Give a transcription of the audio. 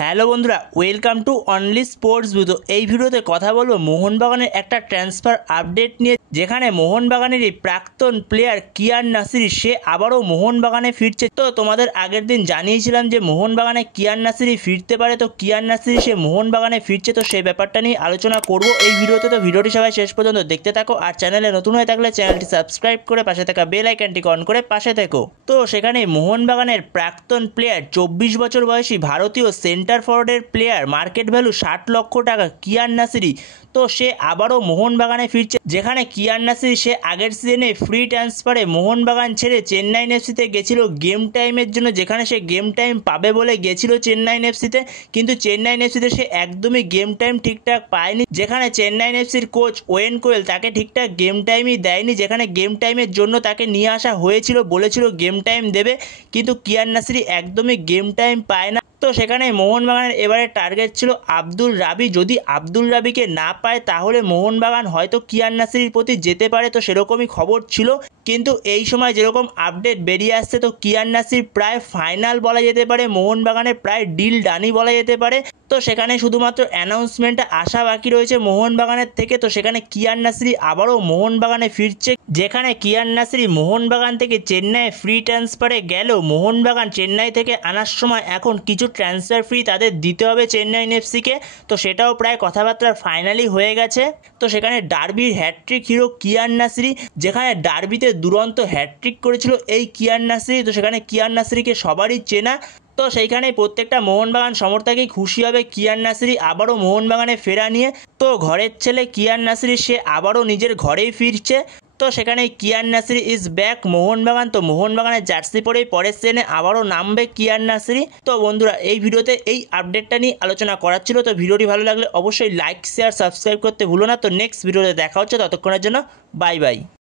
Hello বন্ধুরা, welcome to only sports video. এই ভিডিওতে কথা বলবো মোহনবাগানের একটা ট্রান্সফার আপডেট নিয়ে, যেখানে মোহনবাগানেরই প্রাক্তন প্লেয়ার কিয়ান নাসিরি সে আবারও মোহনবাগানে ফিরছে। তো তোমাদের আগের দিন জানিয়েছিলাম যে মোহনবাগানে কিয়ান নাসিরি ফিরতে পারে, তো কিয়ান নাসিরি সে মোহনবাগানে ফিরছে, তো সেই ব্যাপারটা নিয়ে আলোচনা করব এই ভিডিওতে। তো ভিডিওটি সবাই শেষ পর্যন্ত দেখতে থাকো, আর চ্যানেলে নতুন হয়ে থাকলে চ্যানেলটি সাবস্ক্রাইব করে পাশে থাকা বেল আইকনটি অন করে পাশে থেকো। তো সেখানে মোহনবাগানের প্রাক্তন প্লেয়ার 24 বছর বয়সী ভারতীয় সেন্টার ফরওয়ার্ডের প্লেয়ার, মার্কেট ভ্যালু 60 লক্ষ টাকা, কিয়ান নাসিরি, তো সে আবারও মোহনবাগানে ফিরছে। যেখানে কিয়ান নাসিরি সে আগের সিজনে ফ্রি ট্রান্সফারে মোহনবাগান ছেড়ে চেন্নাইন এফসিতে গেছিল গেম টাইমের জন্য, যেখানে সে গেম টাইম পাবে বলে গেছিল চেন্নাইন এফসিতে, কিন্তু চেন্নাইন এফসিতে সে একদমই গেম টাইম ঠিকঠাক পায়নি। যেখানে চেন্নাইন এফসির কোচ ওয়েন কোয়েল তাকে ঠিকঠাক গেম টাইমই দেয়নি, যেখানে গেম টাইমের জন্য তাকে নিয়ে আসা হয়েছিল, বলেছিল গেম টাইম দেবে, কিন্তু কিয়ান নাসিরি একদমই গেম টাইম পায় না। তো সেখানে মোহনবাগানের এবারে টার্গেট ছিল আব্দুল রাবি। যদি আব্দুল রাবিকে না পায় তাহলে মোহনবাগান হয়তো কিয়ান নাসিরির প্রতি যেতে পারে, তো সেরকমই খবর ছিল। কিন্তু এই সময় যেরকম আপডেট বেরিয়ে আসছে, তো কিয়ান নাসির প্রায় ফাইনাল বলা যেতে পারে, মোহনবাগানের প্রায় ডিল ডানি বলা যেতে পারে। তো সেখানে শুধুমাত্র অ্যানাউন্সমেন্টটা আসা বাকি রয়েছে মোহনবাগানের থেকে। তো সেখানে কিয়ান নাসিরি আবারও মোহনবাগানে ফিরছে, যেখানে কিয়ান নাসিরি মোহনবাগান থেকে চেন্নাই ফ্রি ট্রান্সফারে গেলেও মোহনবাগান চেন্নাই থেকে আনার সময় এখন কিছু ট্রান্সফার ফি তাদের দিতে হবে চেন্নাইন এফসিকে, তো সেটাও প্রায় কথাবার্তা ফাইনালি হয়ে গেছে। তো সেখানে ডার্বির হ্যাটট্রিক হিরো কিয়ান নাসিরি, যেখানে ডার্বিতে দুরন্ত হ্যাটট্রিক করেছিল এই কিয়ান নাসিরি, তো সেখানে কিয়ান নাসিরিকে সবারই চেনা। তো সেইখানে প্রত্যেকটা মোহনবাগান সমর্থকই খুশি হবে কিয়ান নাসিরি আবারও মোহনবাগানে ফেরা নিয়ে। তো ঘরের ছেলে কিয়ান নাসিরি সে আবারও নিজের ঘরেই ফিরছে। তো সেখানে কিয়ান নাসিরি ইজ ব্যাক মোহনবাগান। তো মোহনবাগানের জার্সি পরেই পরের সিজনে আবারও নামবে কিয়ান নাসিরি। তো বন্ধুরা, এই ভিডিওতে এই আপডেটটা নিয়ে আলোচনা করার ছিল। তো ভিডিওটি ভালো লাগলে অবশ্যই লাইক শেয়ার সাবস্ক্রাইব করতে ভুলো না। তো নেক্সট ভিডিওতে দেখা হচ্ছে, ততক্ষণের জন্য বাই বাই।